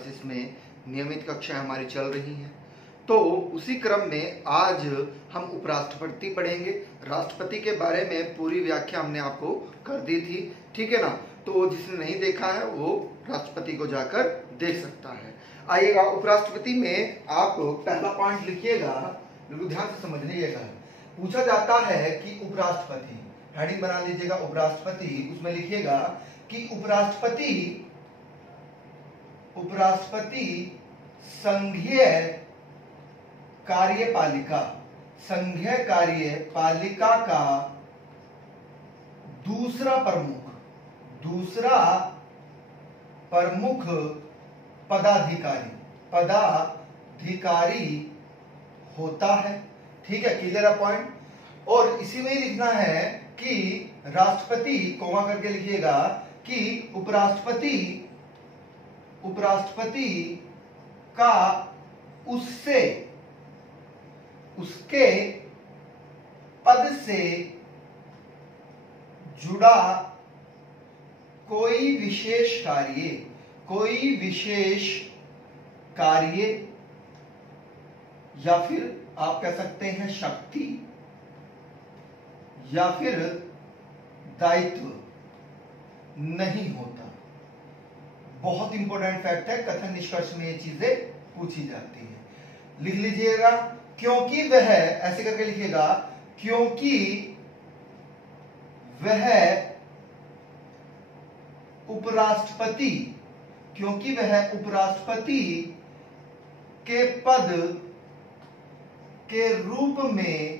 Classes में नियमित कक्षाएं हमारी चल रही हैं। तो उसी क्रम में आज हम उपराष्ट्रपति पढ़ेंगे। राष्ट्रपति के बारे में पूरी व्याख्या हमने आपको कर दी थी, ठीक है ना। तो जिसने नहीं देखा है वो राष्ट्रपति को जाकर देख सकता है। आइएगा, उपराष्ट्रपति में आप पहला पॉइंट लिखिएगा, बिल्कुल ध्यान से समझिएगा। पूछा जाता है कि उपराष्ट्रपति, हेडिंग बना लीजिएगा उपराष्ट्रपति, उसमें लिखिएगा कि उपराष्ट्रपति संघीय कार्यपालिका का दूसरा प्रमुख पदाधिकारी होता है। ठीक है, क्लियर है पॉइंट। और इसी में ही लिखना है कि राष्ट्रपति, कोमा करके लिखिएगा कि उपराष्ट्रपति का उसके पद से जुड़ा कोई विशेष कार्य या फिर आप कह सकते हैं शक्ति या फिर दायित्व नहीं होता। बहुत इंपॉर्टेंट फैक्ट है, कथन निष्कर्ष में ये चीजें पूछी जाती है। लिख लीजिएगा, क्योंकि वह, ऐसे करके लिखिएगा, क्योंकि वह उपराष्ट्रपति के पद के रूप में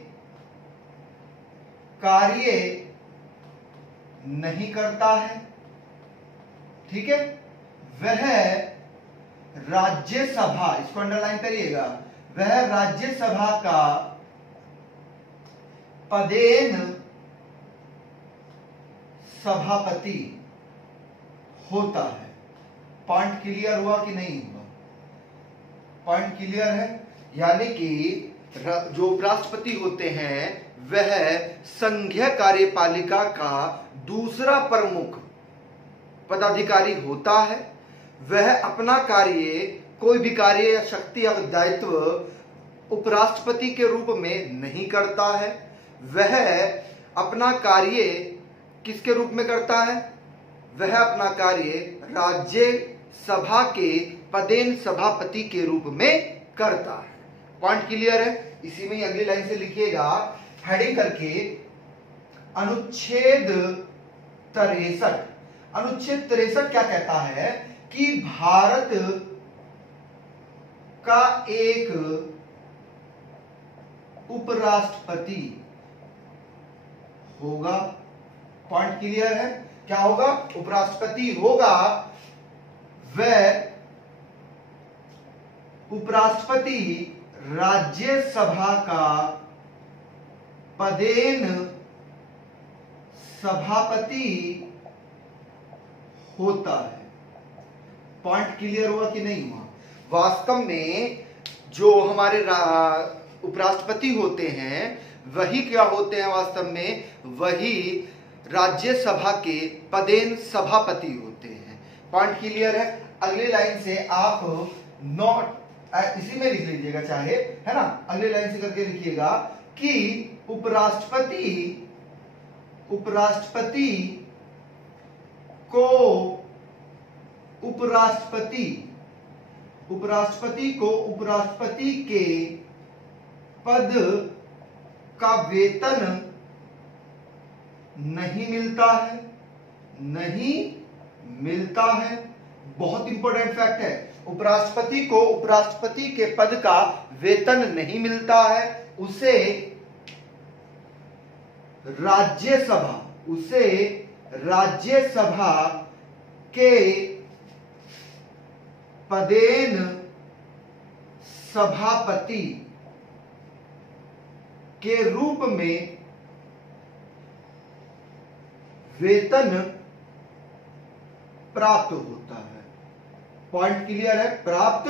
कार्य नहीं करता है। ठीक है, वह राज्यसभा, इसको अंडरलाइन करिएगा, वह राज्यसभा का पदेन सभापति होता है। पॉइंट क्लियर हुआ कि नहीं हुआ? पॉइंट क्लियर है। यानी कि जो उपराष्ट्रपति होते हैं वह संघीय कार्यपालिका का दूसरा प्रमुख पदाधिकारी होता है। वह अपना कार्य, कोई भी कार्य या शक्ति या दायित्व उपराष्ट्रपति के रूप में नहीं करता है। वह अपना कार्य किसके रूप में करता है? वह अपना कार्य राज्यसभा के पदेन सभापति के रूप में करता है। पॉइंट क्लियर है। इसी में अगली लाइन से लिखिएगा, हेडिंग करके, अनुच्छेद 63 क्या कहता है कि भारत का एक उपराष्ट्रपति होगा। पॉइंट क्लियर है। क्या होगा? उपराष्ट्रपति होगा। वह उपराष्ट्रपति राज्यसभा का पदेन सभापति होता है। पॉइंट क्लियर हुआ कि नहीं हुआ? वास्तव में जो हमारे उपराष्ट्रपति होते हैं वही क्या होते हैं? वास्तव में वही राज्यसभा के पदेन सभापति होते हैं। पॉइंट क्लियर है। अगली लाइन से आप नोट, इसी में लिख लीजिएगा चाहे, है ना। अगली लाइन से करके लिखिएगा कि उपराष्ट्रपति को उपराष्ट्रपति के पद का वेतन नहीं मिलता है। बहुत इंपॉर्टेंट फैक्ट है। उपराष्ट्रपति को उपराष्ट्रपति के पद का वेतन नहीं मिलता है। उसे राज्यसभा के पदेन सभापति के रूप में वेतन प्राप्त होता है। पॉइंट क्लियर है? प्राप्त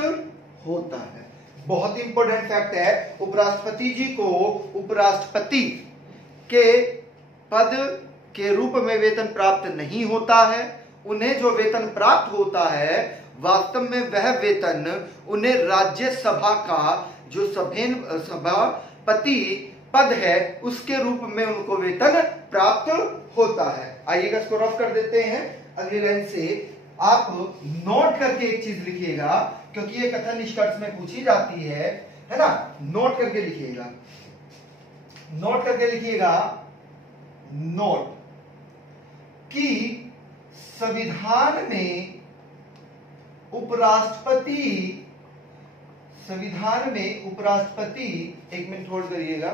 होता है। बहुत इंपॉर्टेंट फैक्ट है। उपराष्ट्रपति जी को उपराष्ट्रपति के पद के रूप में वेतन प्राप्त नहीं होता है। उन्हें जो वेतन प्राप्त होता है वास्तव में वह वेतन उन्हें राज्यसभा का जो सभापति पद है उसके रूप में उनको वेतन प्राप्त होता है। आइएगा इसको रफ कर देते हैं। अगली लाइन से आप नोट करके एक चीज लिखिएगा, क्योंकि ये कथन निष्कर्ष में पूछी जाती है ना। नोट करके लिखिएगा, नोट करके लिखिएगा, नोट कि संविधान में उपराष्ट्रपति, एक मिनट होल्ड करिएगा,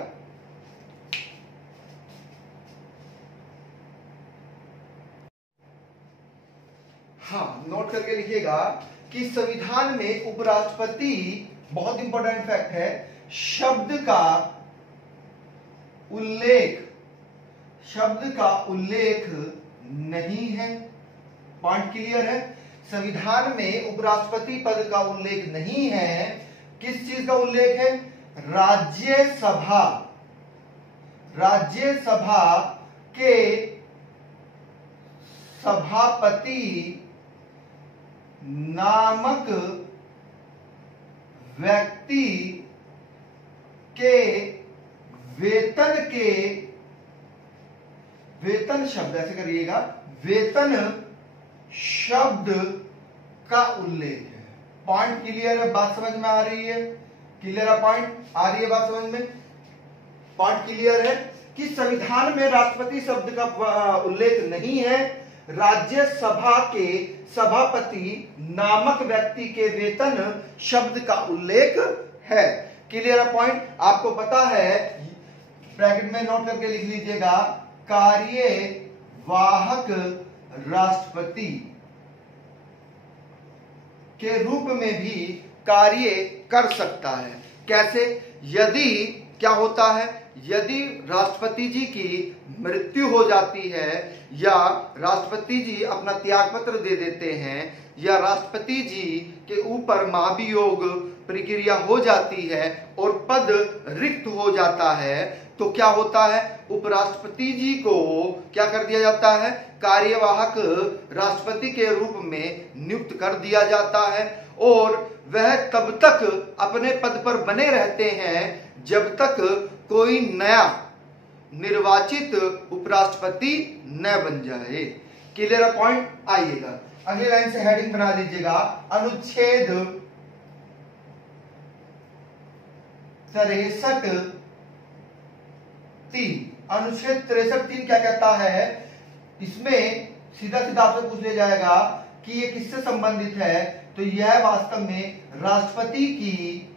हाँ नोट करके लिखिएगा कि संविधान में उपराष्ट्रपति, बहुत इंपॉर्टेंट फैक्ट है, शब्द का उल्लेख नहीं है। पॉइंट क्लियर है? संविधान में उपराष्ट्रपति पद का उल्लेख नहीं है। किस चीज का उल्लेख है? राज्यसभा के सभापति नामक व्यक्ति के वेतन शब्द, ऐसे करिएगा, वेतन शब्द का उल्लेख है। पॉइंट क्लियर है? बात समझ में आ रही है? क्लियर है? पॉइंट आ रही है बात समझ में? पॉइंट क्लियर है कि संविधान में राष्ट्रपति शब्द का उल्लेख नहीं है, राज्यसभा के सभापति नामक व्यक्ति के वेतन शब्द का उल्लेख है। क्लियर है पॉइंट? आपको पता है, ब्रैकेट में नोट करके लिख लीजिएगा, कार्यवाहक राष्ट्रपति के रूप में भी कार्य कर सकता है। कैसे? यदि क्या होता है, यदि राष्ट्रपति जी की मृत्यु हो जाती है, या राष्ट्रपति जी अपना त्याग पत्र दे देते हैं, या राष्ट्रपति जी के ऊपर महाभियोग प्रक्रिया हो जाती है और पद रिक्त हो जाता है, तो क्या होता है, उपराष्ट्रपति जी को क्या कर दिया जाता है, कार्यवाहक राष्ट्रपति के रूप में नियुक्त कर दिया जाता है, और वह तब तक अपने पद पर बने रहते हैं जब तक कोई नया निर्वाचित उपराष्ट्रपति न बन जाए। Clear point? आइएगा अगली लाइन से हेडिंग बना लीजिएगा, अनुच्छेद 63। अनुच्छेद 63 क्या कहता है? इसमें सीधा सीधा आपसे पूछ लिया जाएगा कि ये किससे संबंधित है, तो यह वास्तव में राष्ट्रपति की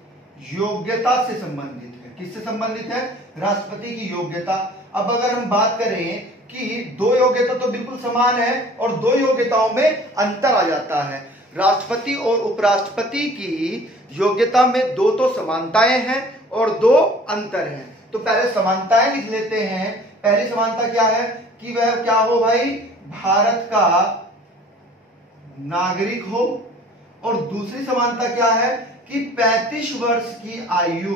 योग्यता से संबंधित है। किससे संबंधित है? राष्ट्रपति की योग्यता। अब अगर हम बात करें कि दो योग्यता तो बिल्कुल समान है और दो योग्यताओं में अंतर आ जाता है। राष्ट्रपति और उपराष्ट्रपति की योग्यता में दो तो समानताएं हैं और दो अंतर हैं। तो पहले समानताएं लिख लेते हैं। पहली समानता क्या है कि वह क्या हो भाई, भारत का नागरिक हो, और दूसरी समानता क्या है कि 35 वर्ष की आयु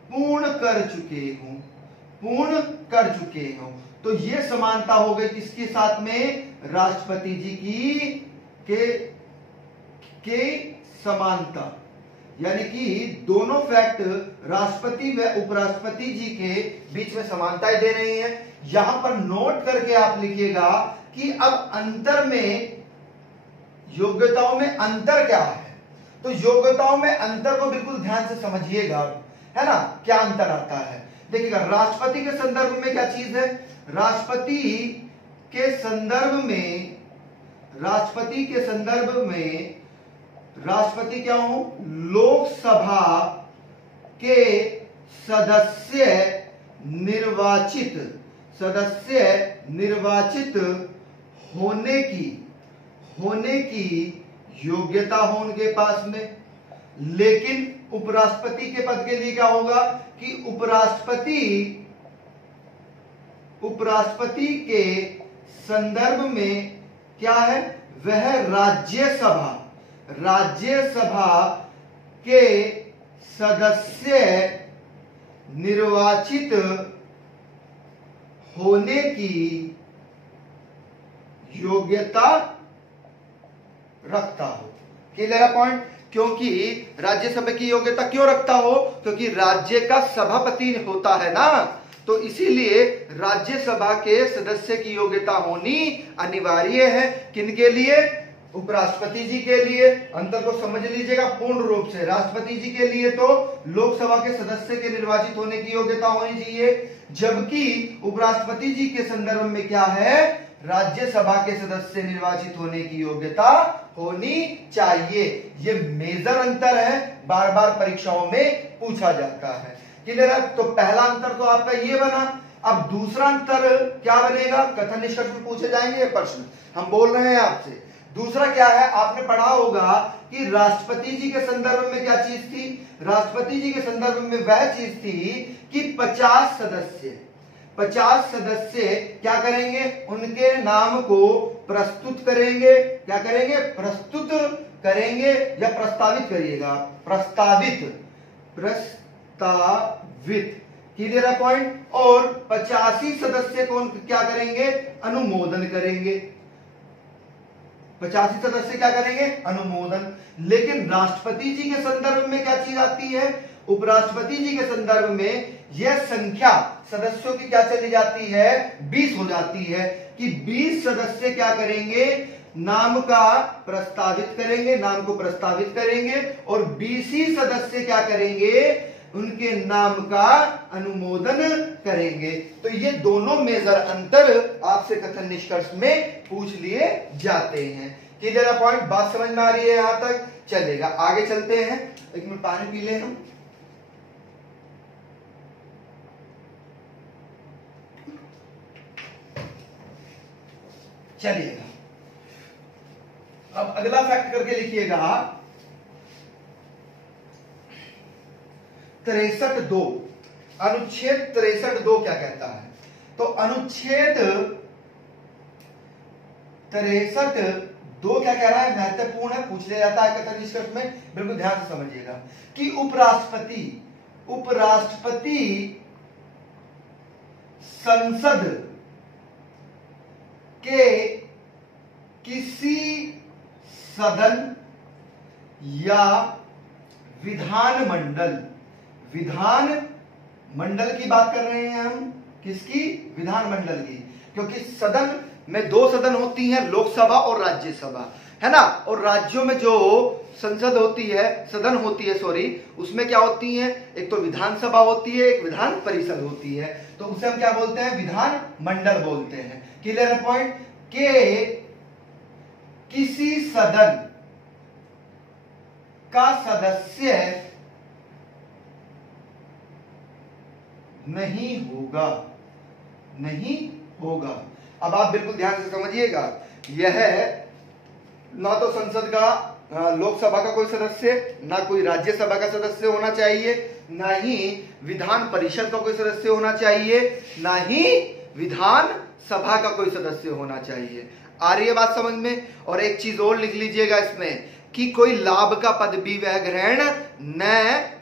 पूर्ण कर चुके हों। तो ये समानता हो गई किसके साथ में? राष्ट्रपति जी के समानता, यानी कि दोनों फैक्ट राष्ट्रपति व उपराष्ट्रपति जी के बीच में समानताएं दे रही हैं। यहां पर नोट करके आप लिखिएगा कि अब अंतर में, योग्यताओं में अंतर क्या है। तो योग्यताओं में अंतर को बिल्कुल ध्यान से समझिएगा, है ना, क्या अंतर आता है। देखिएगा, राष्ट्रपति के संदर्भ में क्या चीज है, राष्ट्रपति के संदर्भ में राष्ट्रपति क्या हो, लोकसभा के सदस्य निर्वाचित होने की योग्यता हो उनके पास में। लेकिन उपराष्ट्रपति के पद के लिए क्या होगा कि उपराष्ट्रपति के संदर्भ में क्या है, वह राज्यसभा के सदस्य निर्वाचित होने की योग्यता रखता हो। क्लियर है पॉइंट? क्योंकि राज्यसभा की योग्यता क्यों रखता हो? क्योंकि राज्य का सभापति होता है ना, तो इसीलिए राज्यसभा के सदस्य की योग्यता होनी अनिवार्य है। किनके लिए? उपराष्ट्रपति जी के लिए। अंतर को समझ लीजिएगा पूर्ण रूप से। राष्ट्रपति जी के लिए तो लोकसभा के सदस्य के निर्वाचित होने की योग्यता होनी चाहिए, जबकि उपराष्ट्रपति जी के संदर्भ में क्या है? राज्यसभा के सदस्य निर्वाचित होने की योग्यता होनी चाहिए। ये मेजर अंतर है, बार बार परीक्षाओं में पूछा जाता है। क्लियर है? तो पहला अंतर तो आपका ये बना। अब दूसरा अंतर क्या बनेगा? कथन निष्कर्ष में पूछे जाएंगे ये प्रश्न, हम बोल रहे हैं आपसे। दूसरा क्या है? आपने पढ़ा होगा कि राष्ट्रपति जी के संदर्भ में क्या चीज थी? राष्ट्रपति जी के संदर्भ में वह चीज थी कि 50 सदस्य क्या करेंगे? उनके नाम को प्रस्तुत करेंगे। क्या करेंगे? प्रस्तुत करेंगे या प्रस्तावित करिएगा, प्रस्तावित। क्लियर है पॉइंट? और 85 सदस्य कौन क्या करेंगे? अनुमोदन करेंगे। 85 सदस्य क्या करेंगे? अनुमोदन। लेकिन राष्ट्रपति जी के संदर्भ में क्या चीज आती है? उपराष्ट्रपति जी के संदर्भ में यह संख्या सदस्यों की क्या चली जाती है? 20 हो जाती है कि 20 सदस्य क्या करेंगे? नाम का प्रस्तावित करेंगे, नाम को प्रस्तावित करेंगे, और 20 ही सदस्य क्या करेंगे? उनके नाम का अनुमोदन करेंगे। तो ये दोनों मेजर अंतर आपसे कथन निष्कर्ष में पूछ लिए जाते हैं। क्लियर है पॉइंट? बात समझ में आ रही है यहां तक? चलेगा, आगे चलते हैं। एक मिनट पानी पी ले हम। चलिएगा, अब अगला फैक्ट करके लिखिएगा 63(2). अनुच्छेद 63(2) क्या कहता है? तो अनुच्छेद 63(2) क्या कह रहा है? महत्वपूर्ण है, पूछ लिया जाता है कथन निष्कर्ष में, बिल्कुल ध्यान से समझिएगा कि उपराष्ट्रपति संसद के किसी सदन या विधान मंडल की बात कर रहे हैं हम। किसकी? विधानमंडल की। क्योंकि सदन में दो सदन होती हैं, लोकसभा और राज्यसभा, है ना। और राज्यों में जो संसद होती है, सदन होती है सॉरी, उसमें क्या होती है? एक तो विधानसभा होती है, एक विधान परिषद होती है। तो उसे हम क्या बोलते हैं? विधान मंडल बोलते हैं। क्लियर है पॉइंट? के किसी सदन का सदस्य नहीं होगा। अब आप बिल्कुल ध्यान से समझिएगा, यह ना तो संसद का लोकसभा का कोई सदस्य, ना कोई राज्यसभा का सदस्य होना चाहिए, ना ही विधान परिषद का कोई सदस्य होना चाहिए, ना ही विधान सभा का कोई सदस्य होना चाहिए। आ रही है बात समझ में? और एक चीज और लिख लीजिएगा इसमें कि कोई लाभ का पद भी वह ग्रहण न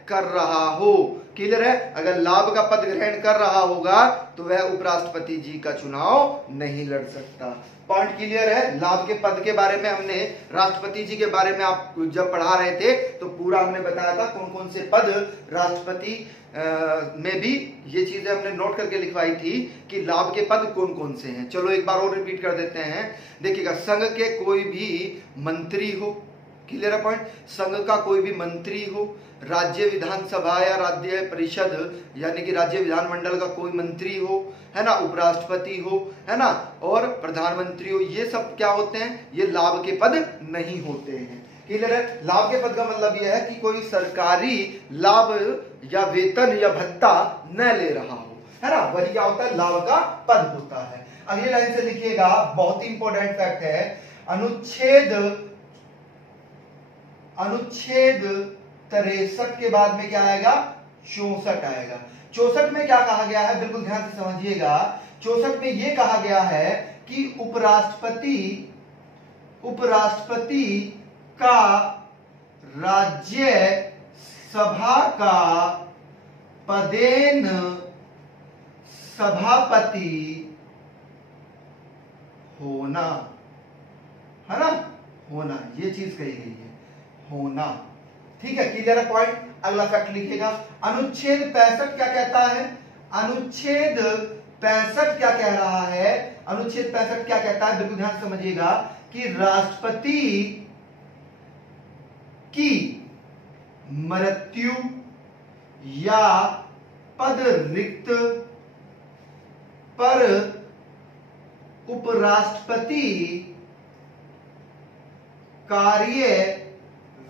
कर रहा हो। क्लियर है? अगर लाभ का पद ग्रहण कर रहा होगा तो वह उपराष्ट्रपति जी का चुनाव नहीं लड़ सकता। पॉइंट क्लियर है? लाभ के पद के बारे में हमने राष्ट्रपति जी के बारे में आप जब पढ़ा रहे थे तो पूरा हमने बताया था कौन कौन से पद राष्ट्रपति में भी ये चीजें हमने नोट करके लिखवाई थी कि लाभ के पद कौन कौन से हैं। चलो एक बार और रिपीट कर देते हैं। देखिएगा, संघ के कोई भी मंत्री हो, क्लियर है पॉइंट? संघ का कोई भी मंत्री हो, राज्य विधानसभा या राज्य परिषद यानी कि राज्य विधानमंडल का कोई मंत्री हो, है ना, उपराष्ट्रपति हो, है ना, और प्रधानमंत्री हो, ये सब क्या होते हैं? ये लाभ के पद नहीं होते हैं। क्लियर है? लाभ के पद का मतलब यह है कि कोई सरकारी लाभ या वेतन या भत्ता न ले रहा हो, है ना, वही क्या होता है? लाभ का पद होता है। अगली लाइन से लिखिएगा, बहुत ही इंपॉर्टेंट फैक्ट है, अनुच्छेद 63 के बाद में क्या आएगा? 64 आएगा। 64 में क्या कहा गया है? बिल्कुल ध्यान से समझिएगा। 64 में यह कहा गया है कि उपराष्ट्रपति का राज्य सभा का पदेन सभापति होना, है ना, होना, ये चीज कही गई है, होना। ठीक है, क्लियर है पॉइंट। अगला फैक्ट लिखिएगा, अनुच्छेद 65 क्या कहता है? अनुच्छेद 65 क्या कह रहा है? अनुच्छेद 65 क्या कहता है? बिल्कुल ध्यान समझिएगा कि राष्ट्रपति की मृत्यु या पद रिक्त पर उपराष्ट्रपति कार्य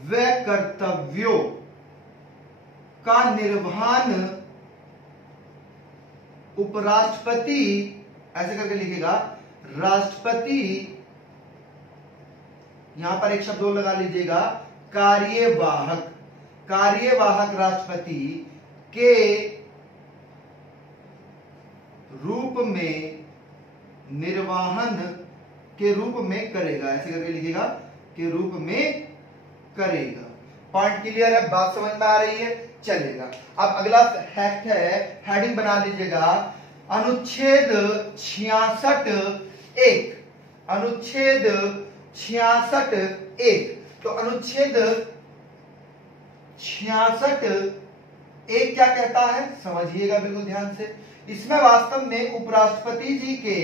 व कर्तव्यों का निर्वहन उपराष्ट्रपति, ऐसे करके लिखिएगा, राष्ट्रपति, यहां पर एक शब्द और लगा लीजिएगा, कार्यवाहक, कार्यवाहक राष्ट्रपति के रूप में, निर्वहन के रूप में करेगा, ऐसे करके लिखिएगा, के रूप में करेगा। पॉइंट क्लियर है, बात समझ में आ रही है, चलेगा। अब अगला फैक्ट है, हेडिंग बना लीजिएगा, अनुच्छेद 66(1), अनुच्छेद 66(1। तो अनुच्छेद 66(1) क्या कहता है? समझिएगा बिल्कुल ध्यान से। इसमें वास्तव में उपराष्ट्रपति जी के,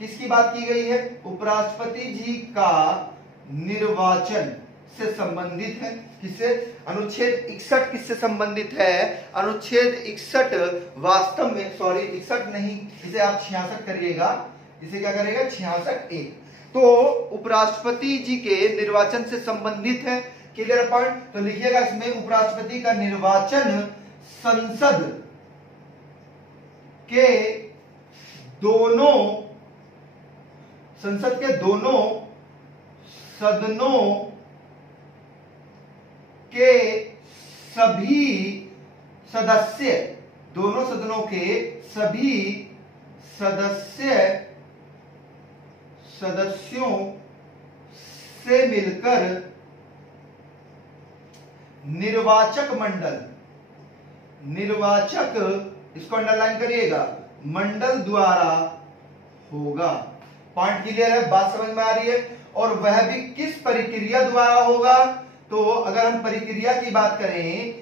किसकी बात की गई है? उपराष्ट्रपति जी का निर्वाचन से संबंधित है। किससे? अनुच्छेद 61 किससे संबंधित है? अनुच्छेद 61 वास्तव में, सॉरी 61 नहीं, इसे आप 66 करिएगा, इसे क्या करेगा? 66(1). तो उपराष्ट्रपति जी के निर्वाचन से संबंधित है। Clear point? तो लिखिएगा इसमें, उपराष्ट्रपति का निर्वाचन संसद के दोनों, संसद के दोनों सदनों के सभी सदस्य, दोनों सदनों के सभी सदस्यों से मिलकर निर्वाचक मंडल, निर्वाचक, इसको अंडरलाइन करिएगा, मंडल द्वारा होगा। पॉइंट क्लियर है, बात समझ में आ रही है? और वह भी किस प्रक्रिया द्वारा होगा? तो अगर हम प्रक्रिया की बात करें,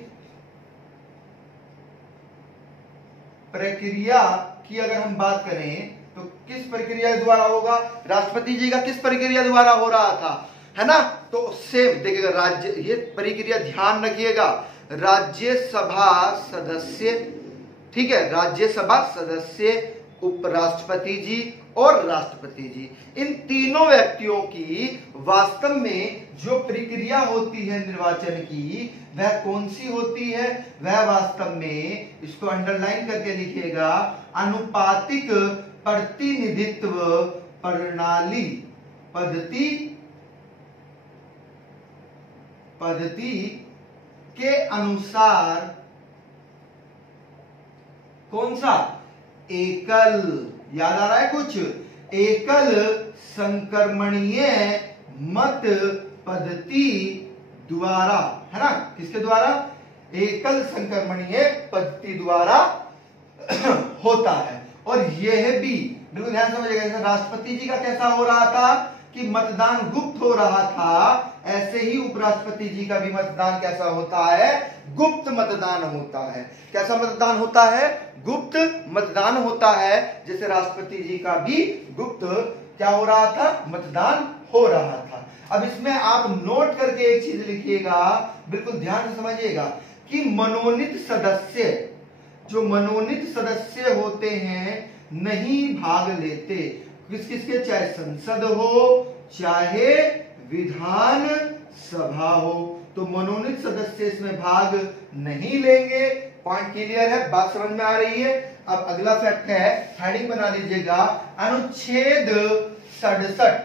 प्रक्रिया की अगर हम बात करें तो किस प्रक्रिया द्वारा होगा? राष्ट्रपति जी का किस प्रक्रिया द्वारा हो रहा था, है ना? तो सेम देखिएगा, राज्य, ये प्रक्रिया ध्यान रखिएगा, राज्यसभा सदस्य, ठीक है, राज्यसभा सदस्य, उपराष्ट्रपति जी और राष्ट्रपति जी, इन तीनों व्यक्तियों की वास्तव में जो प्रक्रिया होती है निर्वाचन की, वह कौन सी होती है? वह वास्तव में, इसको अंडरलाइन करके लिखिएगा, अनुपातिक प्रतिनिधित्व प्रणाली पद्धति के अनुसार, कौन सा? एकल, याद आ रहा है कुछ? एकल संक्रमणीय मत पद्धति द्वारा, है ना? किसके द्वारा? एकल संक्रमणीय पद्धति द्वारा होता है। और यह भी बिल्कुल ध्यान समझिएगा, जैसे राष्ट्रपति जी का कैसा हो रहा था कि मतदान गुप्त हो रहा था, ऐसे ही उपराष्ट्रपति जी का भी मतदान कैसा होता है? गुप्त मतदान होता है। कैसा मतदान होता है? गुप्त मतदान होता है। जैसे राष्ट्रपति जी का भी गुप्त क्या हो रहा था? मतदान हो रहा था। अब इसमें आप नोट करके एक चीज लिखिएगा, बिल्कुल ध्यान से समझिएगा, कि मनोनीत सदस्य, जो मनोनीत सदस्य होते हैं, नहीं भाग लेते। किस किसके? चाहे संसद हो, चाहे विधान सभा हो, तो मनोनीत सदस्य इसमें भाग नहीं लेंगे। पॉइंट क्लियर है, बात समझ में आ रही है? अब अगला फैक्ट है, हेडिंग बना लीजिएगा, अनुच्छेद 67,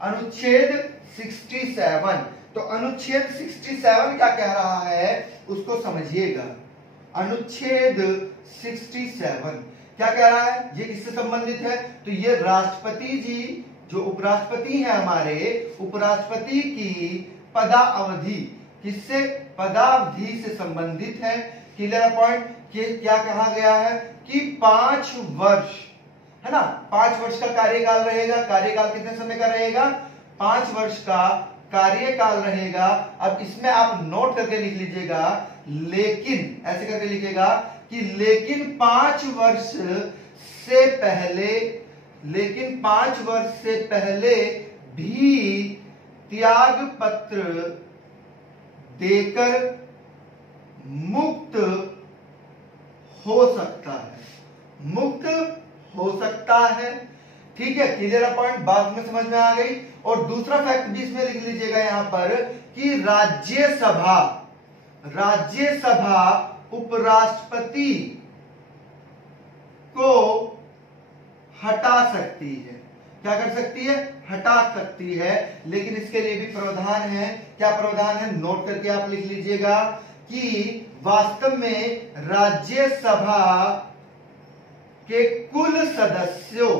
अनुच्छेद 67। तो अनुच्छेद 67 क्या कह रहा है, उसको समझिएगा। अनुच्छेद 67 क्या कह रहा है? ये किससे संबंधित है? तो ये राष्ट्रपति जी, जो उपराष्ट्रपति हैं हमारे, उपराष्ट्रपति की पदावधि, किससे? पदावधि से संबंधित है। Clear point? क्या कहा गया है कि 5 वर्ष, है ना, 5 वर्ष का कार्यकाल रहेगा। कार्यकाल कितने समय का रहेगा? 5 वर्ष का कार्यकाल रहेगा। अब इसमें आप नोट करके लिख लीजिएगा, लेकिन ऐसे करके लिखिएगा कि लेकिन 5 वर्ष से पहले भी त्याग पत्र देकर मुक्त हो सकता है। ठीक है, क्लियर पॉइंट, बात में समझ में आ गई। और दूसरा फैक्ट भी इसमें लिख लीजिएगा यहां पर कि राज्यसभा उपराष्ट्रपति को हटा सकती है। क्या कर सकती है? हटा सकती है। लेकिन इसके लिए भी प्रावधान है। क्या प्रावधान है? नोट करके आप लिख लीजिएगा कि वास्तव में राज्यसभा के कुल सदस्यों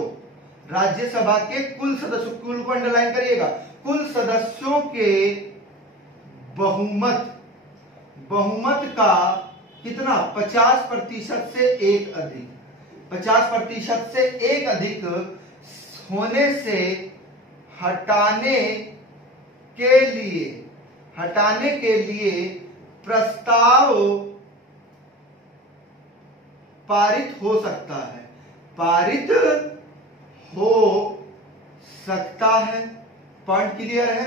कुल को अंडरलाइन करिएगा, कुल सदस्यों के बहुमत का कितना? 50% से एक अधिक, 50% से एक अधिक होने से हटाने के लिए प्रस्ताव पारित हो सकता है। पॉइंट क्लियर है?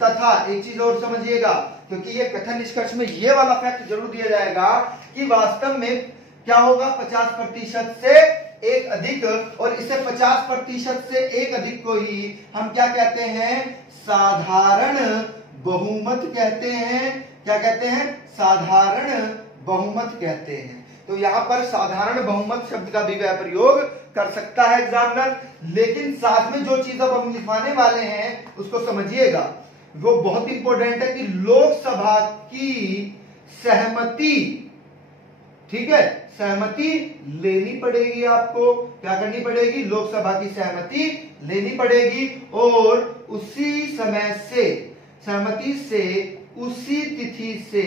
तथा एक चीज और समझिएगा, क्योंकि ये कथन निष्कर्ष में ये वाला फैक्ट जरूर दिया जाएगा कि वास्तव में क्या होगा? 50% से एक अधिक, और इसे 50% से एक अधिक को ही हम क्या कहते हैं? साधारण बहुमत कहते हैं। क्या कहते हैं? साधारण बहुमत कहते हैं। तो यहां पर साधारण बहुमत शब्द का भी वह प्रयोग कर सकता है एग्जामिनर। लेकिन साथ में जो चीज अब हम लिखवाने वाले हैं उसको समझिएगा, वो बहुत इंपॉर्टेंट है कि लोकसभा की सहमति, ठीक है, सहमति लेनी पड़ेगी। आपको क्या करनी पड़ेगी? लोकसभा की सहमति लेनी पड़ेगी। और उसी समय से, सहमति से, उसी तिथि से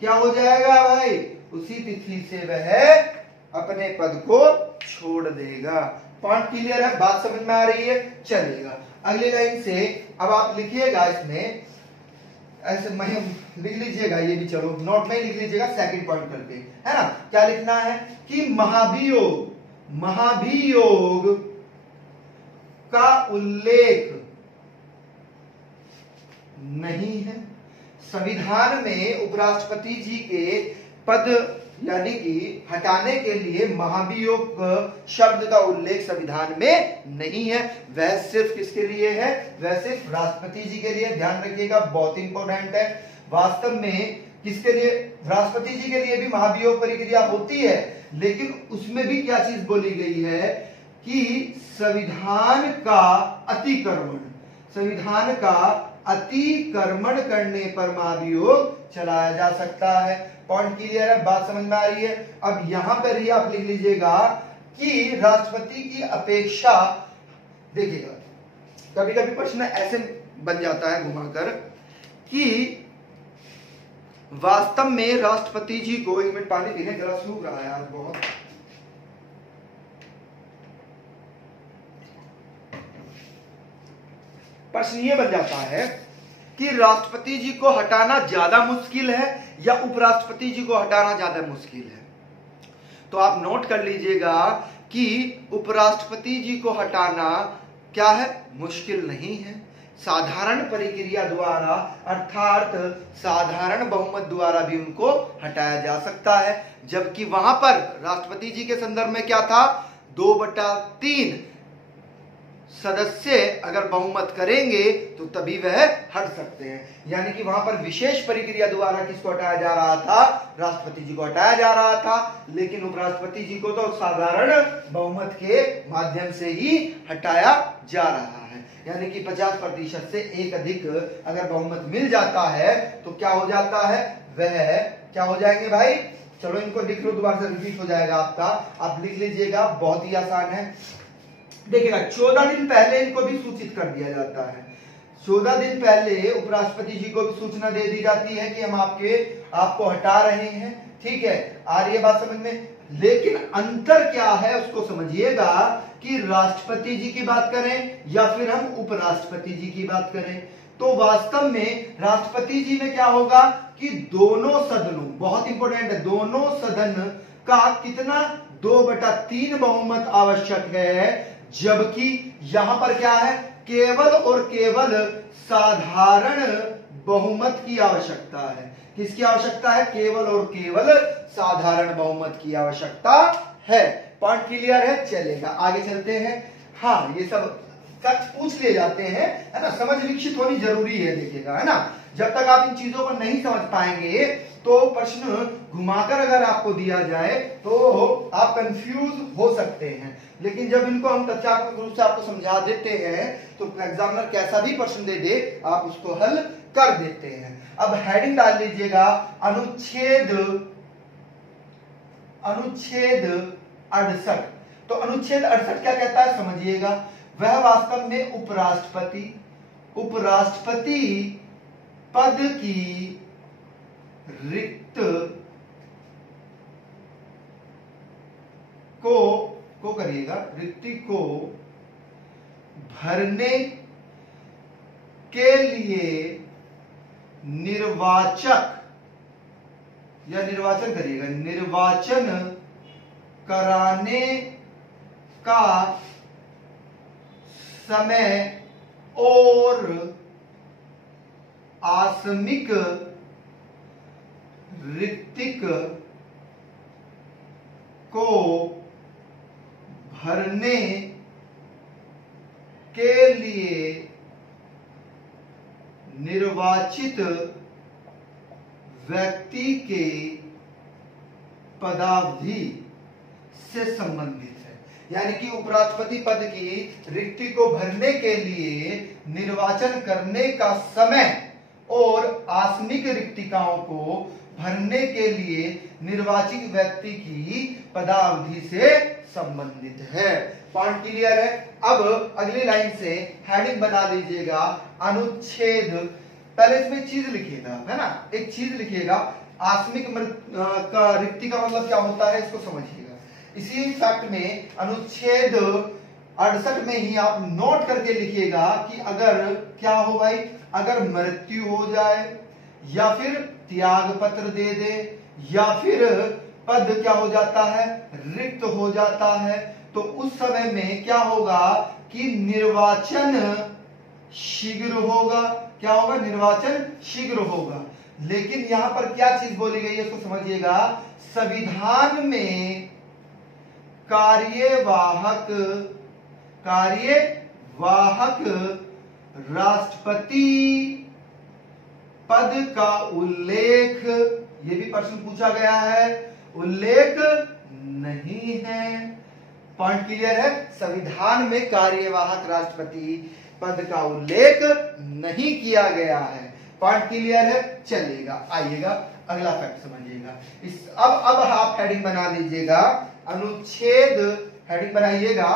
क्या हो जाएगा भाई? उसी तिथि से वह अपने पद को छोड़ देगा। पॉइंट क्लियर है? बात समझ में आ रही है? चलेगा अगली लाइन से। अब आप लिखिएगा इसमें, ऐसे लिख लीजिएगा, ये भी चलो नोट में लिख लीजिएगा सेकंड पॉइंट करके, है ना। क्या लिखना है कि महाभियोग का उल्लेख नहीं है। संविधान में उपराष्ट्रपति जी के पद यानी कि हटाने के लिए महाभियोग शब्द का उल्लेख संविधान में नहीं है। वह सिर्फ किसके लिए है? वह सिर्फ राष्ट्रपति जी के लिए। ध्यान रखिएगा, बहुत इंपॉर्टेंट है। वास्तव में किसके लिए? राष्ट्रपति जी के लिए भी महाभियोग प्रक्रिया होती है, लेकिन उसमें भी क्या चीज बोली गई है कि संविधान का अतिक्रमण करने पर महाभियोग चलाया जा सकता है। पॉइंट क्लियर है? बात समझ में आ रही है? अब यहां पर ही आप लिख लीजिएगा कि राष्ट्रपति की अपेक्षा, देखिएगा कभी कभी प्रश्न ऐसे बन जाता है घुमाकर कि वास्तव में राष्ट्रपति जी को, एक मिनट पानी पीने, जरा सूख रहा है यार बहुत। प्रश्न ये बन जाता है कि राष्ट्रपति जी को हटाना ज्यादा मुश्किल है या उपराष्ट्रपति जी को हटाना ज्यादा मुश्किल है। तो आप नोट कर लीजिएगा कि उपराष्ट्रपति जी को हटाना क्या है? मुश्किल नहीं है। साधारण प्रक्रिया द्वारा अर्थात साधारण बहुमत द्वारा भी उनको हटाया जा सकता है। जबकि वहां पर राष्ट्रपति जी के संदर्भ में क्या था? 2/3 सदस्य अगर बहुमत करेंगे तो तभी वह हट सकते हैं। यानी कि वहां पर विशेष प्रक्रिया द्वारा किसको हटाया जा रहा था? राष्ट्रपति जी को हटाया जा रहा था। लेकिन उपराष्ट्रपति जी को तो साधारण बहुमत के माध्यम से ही हटाया जा रहा है। यानी कि 50% से एक अधिक अगर बहुमत मिल जाता है तो क्या हो जाता है? वह क्या हो जाएंगे भाई? चलो इनको लिख लो, दोबारा से रिपीट हो जाएगा आपका। आप लिख लीजिएगा, बहुत ही आसान है। देखिएगा 14 दिन पहले इनको भी सूचित कर दिया जाता है। 14 दिन पहले उपराष्ट्रपति जी को भी सूचना दे दी जाती है कि हम आपको हटा रहे हैं। ठीक है, आ रही है बात समझ में? लेकिन अंतर क्या है उसको समझिएगा कि राष्ट्रपति जी की बात करें या फिर हम उपराष्ट्रपति जी की बात करें। तो वास्तव में राष्ट्रपति जी में क्या होगा कि दोनों सदनों, बहुत इंपॉर्टेंट है, दोनों सदन का कितना 2/3 बहुमत आवश्यक है, जबकि यहां पर क्या है, केवल और केवल साधारण बहुमत की आवश्यकता है। किसकी आवश्यकता है? केवल और केवल साधारण बहुमत की आवश्यकता है। पॉइंट क्लियर है? चलेगा, आगे चलते हैं। हाँ, ये सब फैक्ट पूछ लिए जाते हैं, है ना, समझ विकसित होनी जरूरी है, देखिएगा, है ना। जब तक आप इन चीजों को नहीं समझ पाएंगे तो प्रश्न घुमाकर अगर आपको दिया जाए तो आप कंफ्यूज हो सकते हैं, लेकिन जब इनको हम तथ्यात्मक रूप से आपको समझा देते हैं तो एग्जामिनर कैसा भी प्रश्न दे दे आप उसको हल कर देते हैं। अब हेडिंग डाल लीजिएगा अनुच्छेद 68। तो अनुच्छेद 68 क्या कहता है समझिएगा। वह वास्तव में उपराष्ट्रपति पद की रिक्त को करिएगा, रिक्ति को भरने के लिए निर्वाचन करिएगा, निर्वाचन कराने का समय और आकस्मिक रिक्तिक को भरने के लिए निर्वाचित व्यक्ति के पदावधि से संबंधित है। यानी कि उपराष्ट्रपति पद की रिक्ति को भरने के लिए निर्वाचन करने का समय और आकस्मिक रिक्तिकाओं को भरने के लिए निर्वाचित व्यक्ति की पदावधि से संबंधित है। पॉइंट क्लियर है? अब अगली लाइन से हेडिंग बना लीजिएगा अनुच्छेद, पहले इसमें एक चीज लिखिएगा, है ना, एक चीज लिखिएगा, आकस्मिक रिक्ति का मतलब क्या होता है इसको समझिएगा। इसी फैक्ट में अनुच्छेद 68 में ही आप नोट करके लिखिएगा कि अगर क्या हो भाई, अगर मृत्यु हो जाए या फिर त्याग पत्र दे दे या फिर पद क्या हो जाता है, रिक्त हो जाता है, तो उस समय में क्या होगा कि निर्वाचन शीघ्र होगा। क्या होगा? निर्वाचन शीघ्र होगा। लेकिन यहां पर क्या चीज बोली गई है इसको समझिएगा। संविधान में कार्यवाहक राष्ट्रपति पद का उल्लेख, ये भी प्रश्न पूछा गया है, उल्लेख नहीं है। पॉइंट क्लियर है? संविधान में कार्यवाहक राष्ट्रपति पद का उल्लेख नहीं किया गया है। पॉइंट क्लियर है? चलेगा, आइएगा अगला फैक्ट समझिएगा। इस अब आप हेडिंग बना लीजिएगा अनुच्छेद, हेडिंग बनाइएगा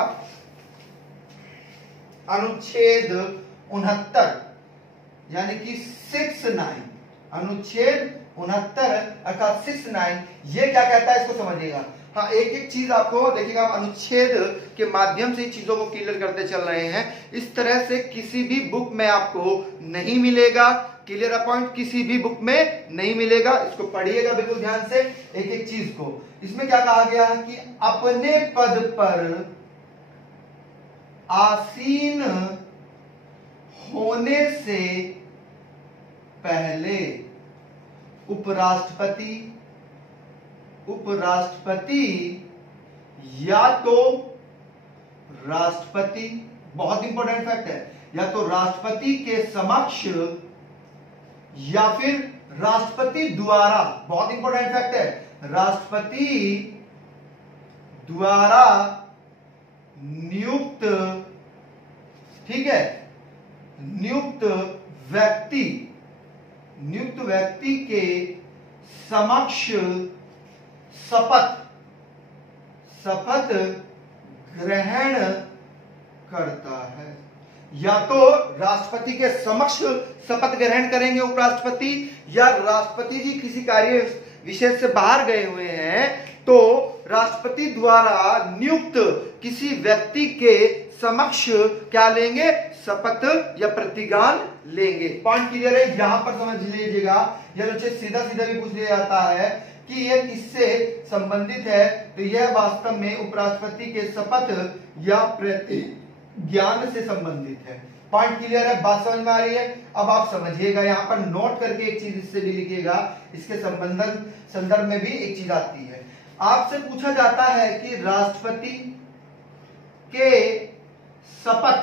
अनुच्छेद 69 यानी कि 69, अनुच्छेद 69 अर्थात 69 ये क्या कहता है इसको समझिएगा। हाँ, एक एक चीज आपको देखिएगा, हम अनुच्छेद के माध्यम से चीजों को क्लियर करते चल रहे हैं। इस तरह से किसी भी बुक में आपको नहीं मिलेगा। Clear point? किसी भी बुक में नहीं मिलेगा, इसको पढ़िएगा बिल्कुल ध्यान से एक एक चीज को। इसमें क्या कहा गया है कि अपने पद पर आसीन होने से पहले उपराष्ट्रपति या तो राष्ट्रपति, बहुत इंपॉर्टेंट फैक्ट है, या तो राष्ट्रपति के समक्ष या फिर राष्ट्रपति द्वारा, बहुत इंपॉर्टेंट फैक्ट है, राष्ट्रपति द्वारा नियुक्त, ठीक है, नियुक्त व्यक्ति के समक्ष शपथ ग्रहण करता है। या तो राष्ट्रपति के समक्ष शपथ ग्रहण करेंगे उपराष्ट्रपति, या राष्ट्रपति जी किसी कार्य विषय से बाहर गए हुए हैं तो राष्ट्रपति द्वारा नियुक्त किसी व्यक्ति के समक्ष क्या लेंगे, शपथ या प्रतिज्ञान लेंगे। पॉइंट क्लियर है, यहां पर समझ लीजिएगा। यह सीधा सीधा भी पूछ लिया जाता है कि यह किससे संबंधित है, तो यह वास्तव में उपराष्ट्रपति के शपथ या प्रतिज्ञान से संबंधित है। पॉइंट क्लियर है, बात समझ में आ रही है। अब आप समझिएगा, यहां पर नोट करके एक चीज इससे भी लिखिएगा, इसके संदर्भ में भी एक चीज आती है। आपसे पूछा जाता है कि राष्ट्रपति के शपथ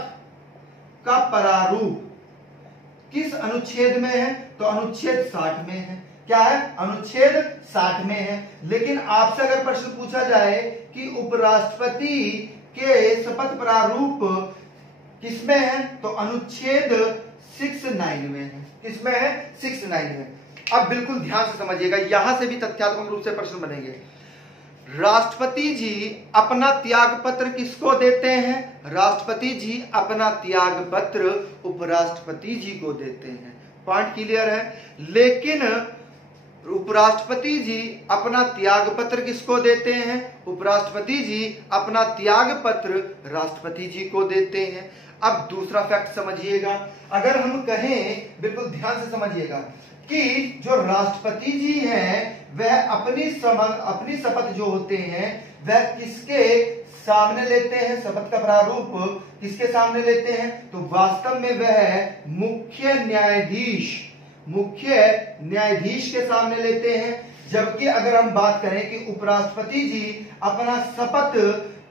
का प्रारूप किस अनुच्छेद में है, तो अनुच्छेद 60 में है। क्या है, अनुच्छेद 60 में है। लेकिन आपसे अगर प्रश्न पूछा जाए कि उपराष्ट्रपति के शपथ प्रारूप किसमें है, तो अनुच्छेद 69 में है। किसमें है, 69 में। अब बिल्कुल ध्यान से समझिएगा, यहां से भी तथ्यात्मक रूप से प्रश्न बनेंगे। राष्ट्रपति जी अपना त्याग पत्र किसको देते हैं, राष्ट्रपति जी अपना त्याग पत्र उपराष्ट्रपति जी को देते हैं। पॉइंट क्लियर है। लेकिन उपराष्ट्रपति जी अपना त्याग पत्र किसको देते हैं, उपराष्ट्रपति जी अपना त्याग पत्र राष्ट्रपति जी को देते हैं। अब दूसरा फैक्ट समझिएगा, अगर हम कहें, बिल्कुल ध्यान से समझिएगा, कि जो राष्ट्रपति जी हैं वह अपनी शपथ जो होते हैं वह किसके सामने लेते हैं, शपथ का प्रारूप किसके सामने लेते हैं, तो वास्तव में वह मुख्य न्यायाधीश के सामने लेते हैं। जबकि अगर हम बात करें कि उपराष्ट्रपति जी अपना शपथ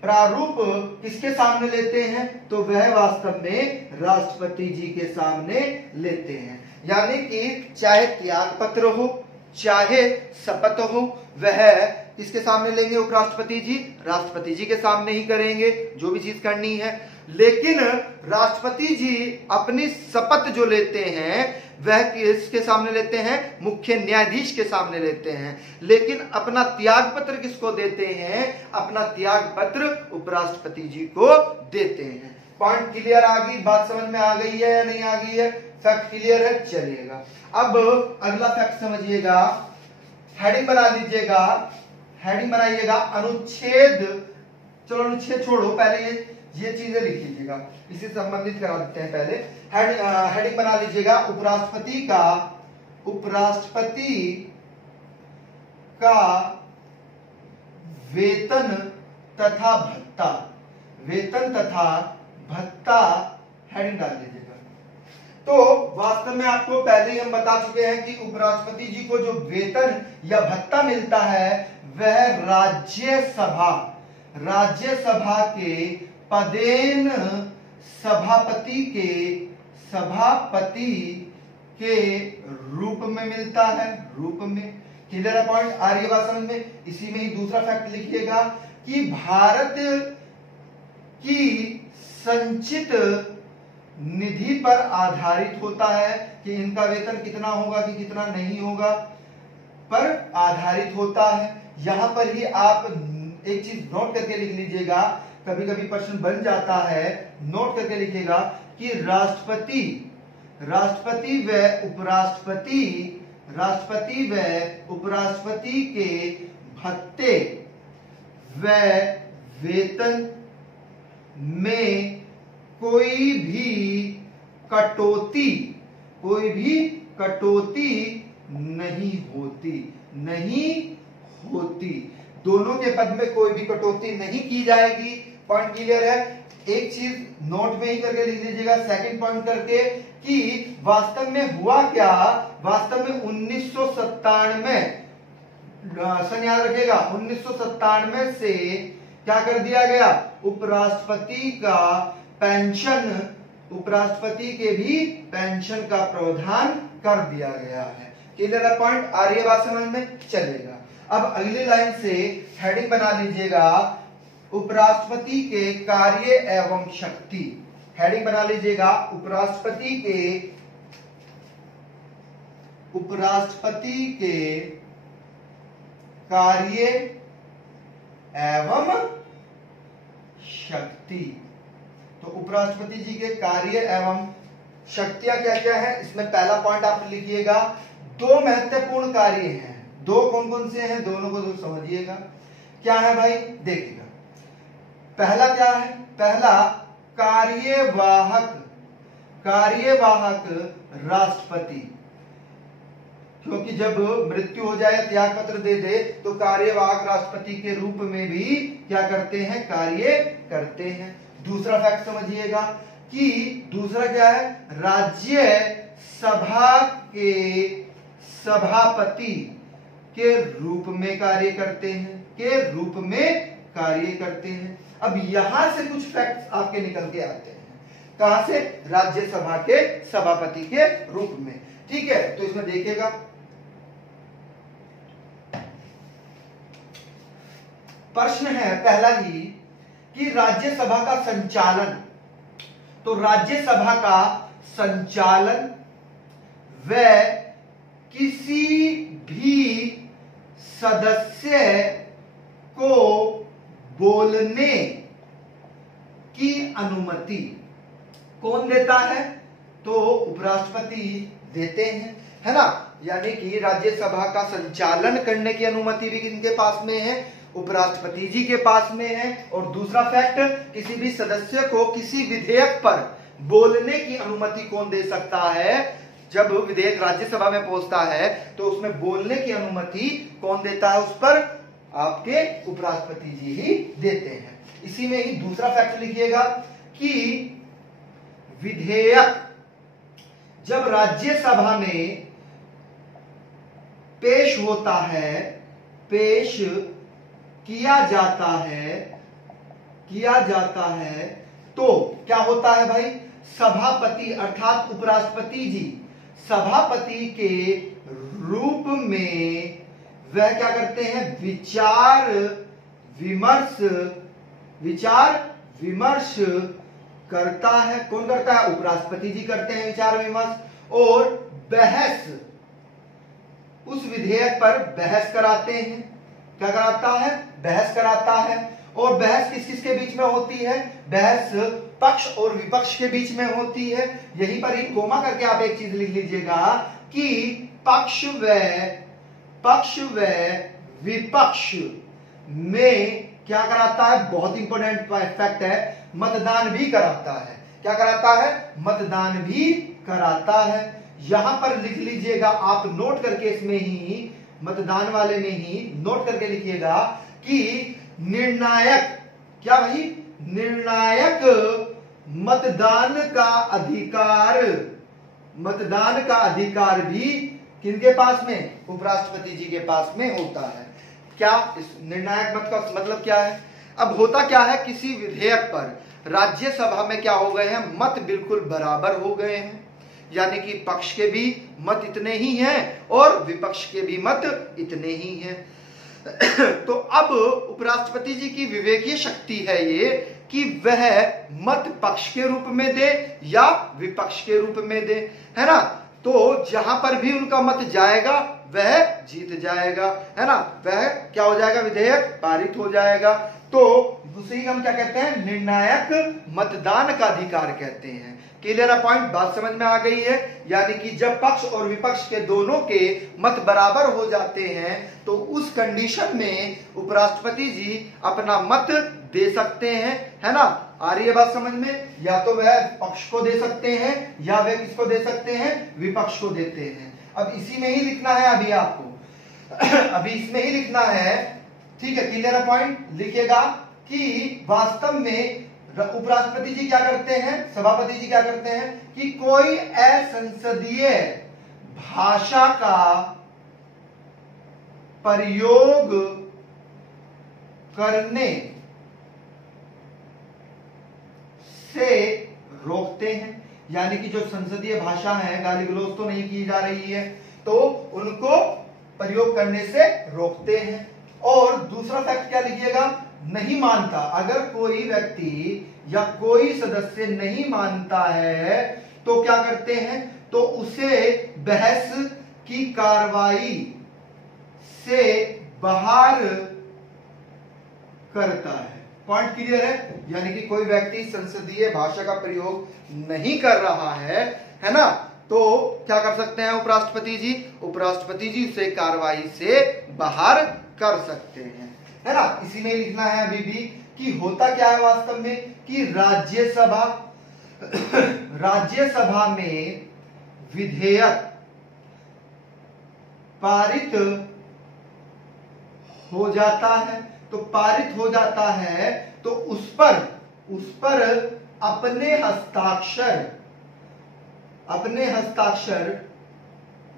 प्रारूप किसके सामने लेते हैं, तो वह वास्तव में राष्ट्रपति जी के सामने लेते हैं। यानी कि चाहे त्याग पत्र हो चाहे शपथ हो, वह किसके सामने लेंगे, उपराष्ट्रपति जी राष्ट्रपति जी के सामने ही करेंगे जो भी चीज करनी है। लेकिन राष्ट्रपति जी अपनी शपथ जो लेते हैं वह किसके सामने लेते हैं, मुख्य न्यायाधीश के सामने लेते हैं। लेकिन अपना त्याग पत्र किसको देते हैं, अपना त्याग पत्र उपराष्ट्रपति जी को देते हैं। पॉइंट क्लियर आ गई, बात समझ में आ गई है या नहीं आ गई है, फैक्ट क्लियर है। चलिएगा अब अगला फैक्ट समझिएगा, हेडिंग बना लीजिएगा, हेडिंग बनाइएगा अनुच्छेद, चलो अनुच्छेद छोड़ो, पहले ये चीजें लिख लीजिएगा, इसी से संबंधित करा देते हैं। पहले हेडिंग बना लीजिएगा, उपराष्ट्रपति का वेतन तथा भत्ता, हेडिंग डाल लीजिएगा। तो वास्तव में आपको पहले ही हम बता चुके हैं कि उपराष्ट्रपति जी को जो वेतन या भत्ता मिलता है वह राज्यसभा के पदेन सभापति के रूप में मिलता है, रूप में। क्लियर पॉइंट आ रही है बात समझ में। इसी में ही दूसरा फैक्ट लिखिएगा कि भारत की संचित निधि पर आधारित होता है कि इनका वेतन कितना होगा कि कितना नहीं होगा, पर आधारित होता है। यहां पर ही आप एक चीज नोट करके लिख लीजिएगा, कभी कभी प्रश्न बन जाता है, नोट करके लिखिएगा कि राष्ट्रपति व उपराष्ट्रपति के भत्ते व वेतन में कोई भी कटौती नहीं होती। दोनों के पद में कोई भी कटौती नहीं की जाएगी। पॉइंट क्लियर है। एक चीज नोट में ही करके लिख लीजिएगा, सेकंड पॉइंट करके, कि वास्तव में हुआ क्या, वास्तव में 1997 सन याद रखेगा, 1997 से क्या कर दिया गया, उपराष्ट्रपति का पेंशन, उपराष्ट्रपति के भी पेंशन का प्रावधान कर दिया गया है। क्लियर है पॉइंट, आ रही है बात समझ में। चलेगा अब अगली लाइन से हेडिंग बना लीजिएगा, उपराष्ट्रपति के कार्य एवं शक्ति। हेडिंग बना लीजिएगा, उपराष्ट्रपति के कार्य एवं शक्ति। तो उपराष्ट्रपति जी के कार्य एवं शक्तियां क्या क्या है, इसमें पहला पॉइंट आप लिखिएगा, दो महत्वपूर्ण कार्य हैं, दो कौन कौन से हैं, दोनों को तो समझिएगा। क्या है भाई, देखिएगा, पहला क्या है, पहला कार्यवाहक राष्ट्रपति, क्योंकि जब मृत्यु हो जाए, त्याग पत्र दे दे, तो कार्यवाहक राष्ट्रपति के रूप में भी क्या करते हैं, कार्य करते हैं। दूसरा फैक्ट समझिएगा कि दूसरा क्या है, राज्य सभा के सभापति के रूप में कार्य करते हैं, अब यहां से कुछ फैक्ट्स आपके निकल के आते हैं, कहां से, राज्यसभा के सभापति के रूप में। ठीक है, तो इसमें देखिएगा, प्रश्न है पहला ही कि राज्यसभा का संचालन, तो राज्यसभा का संचालन वह किसी भी सदस्य को बोलने की अनुमति कौन देता है, तो उपराष्ट्रपति देते हैं, है ना। यानी कि राज्यसभा का संचालन करने की अनुमति भी किनके पास में है, उपराष्ट्रपति जी के पास में है। और दूसरा फैक्ट, किसी भी सदस्य को किसी विधेयक पर बोलने की अनुमति कौन दे सकता है, जब विधेयक राज्यसभा में पहुंचता है तो उसमें बोलने की अनुमति कौन देता है, उस पर आपके उपराष्ट्रपति जी ही देते हैं। इसी में ही दूसरा फैक्ट लिखिएगा कि विधेयक जब राज्यसभा में पेश होता है, पेश किया जाता है, तो क्या होता है भाई, सभापति अर्थात उपराष्ट्रपति जी सभापति के रूप में वह क्या करते हैं, विचार विमर्श करता है। कौन करता है, उपराष्ट्रपति जी करते हैं विचार विमर्श, और बहस, उस विधेयक पर बहस कराते हैं। क्या कराता है, बहस कराता है। और बहस किस किस के बीच में होती है, बहस पक्ष और विपक्ष के बीच में होती है। यहीं पर ही कोमा करके आप एक चीज लिख लीजिएगा कि पक्ष व विपक्ष में क्या कराता है, बहुत इंपॉर्टेंट फैक्ट है, मतदान भी कराता है। क्या कराता है, मतदान भी कराता है। यहां पर लिख लीजिएगा आप, नोट करके इसमें ही मतदान वाले में ही नोट करके लिखिएगा कि निर्णायक, क्या भाई, निर्णायक मतदान का अधिकार भी किनके पास में, उपराष्ट्रपति जी के पास में होता है। क्या इस निर्णायक मत का मतलब क्या है, अब होता क्या है, किसी विधेयक पर राज्यसभा में क्या हो गए हैं, मत बिल्कुल बराबर हो गए हैं, यानी कि पक्ष के भी मत इतने ही हैं और विपक्ष के भी मत इतने ही हैं। तो अब उपराष्ट्रपति जी की विवेकीय शक्ति है ये कि वह मत पक्ष के रूप में दे या विपक्ष के रूप में दे, है ना। तो जहां पर भी उनका मत जाएगा वह जीत जाएगा, है ना, वह क्या हो जाएगा, विधेयक पारित हो जाएगा। तो उसी हम क्या कहते हैं, निर्णायक मतदान का अधिकार कहते हैं। क्लियर है पॉइंट, बात समझ में आ गई है। यानी कि जब पक्ष और विपक्ष के दोनों के मत बराबर हो जाते हैं तो उस कंडीशन में उपराष्ट्रपति जी अपना मत दे सकते हैं, है ना। आ रही है बात समझ में, या तो वह पक्ष को दे सकते हैं या वह किसको दे सकते हैं, विपक्ष को देते हैं। अब इसी में ही लिखना है अभी आपको अभी इसमें ही लिखना है, ठीक है। क्लियर है पॉइंट, लिखिएगा कि वास्तव में उपराष्ट्रपति जी क्या करते हैं, सभापति जी क्या करते हैं कि कोई असंसदीय भाषा का प्रयोग करने से रोकते हैं। यानी कि जो संसदीय भाषा है, गाली गलौज तो नहीं की जा रही है, तो उनको प्रयोग करने से रोकते हैं। और दूसरा फैक्ट क्या लिखिएगा, नहीं मानता, अगर कोई व्यक्ति या कोई सदस्य नहीं मानता है तो क्या करते हैं, तो उसे बहस की कार्रवाई से बाहर करता है। पॉइंट क्लियर है, यानी कि कोई व्यक्ति संसदीय भाषा का प्रयोग नहीं कर रहा है ना, तो क्या कर सकते हैं उपराष्ट्रपति जी? उपराष्ट्रपति जी उसे कार्रवाई से बाहर कर सकते हैं, है ना। इसी में लिखना है अभी भी कि होता क्या है वास्तव में कि राज्यसभा में विधेयक पारित हो जाता है। तो पारित हो जाता है तो उस पर अपने हस्ताक्षर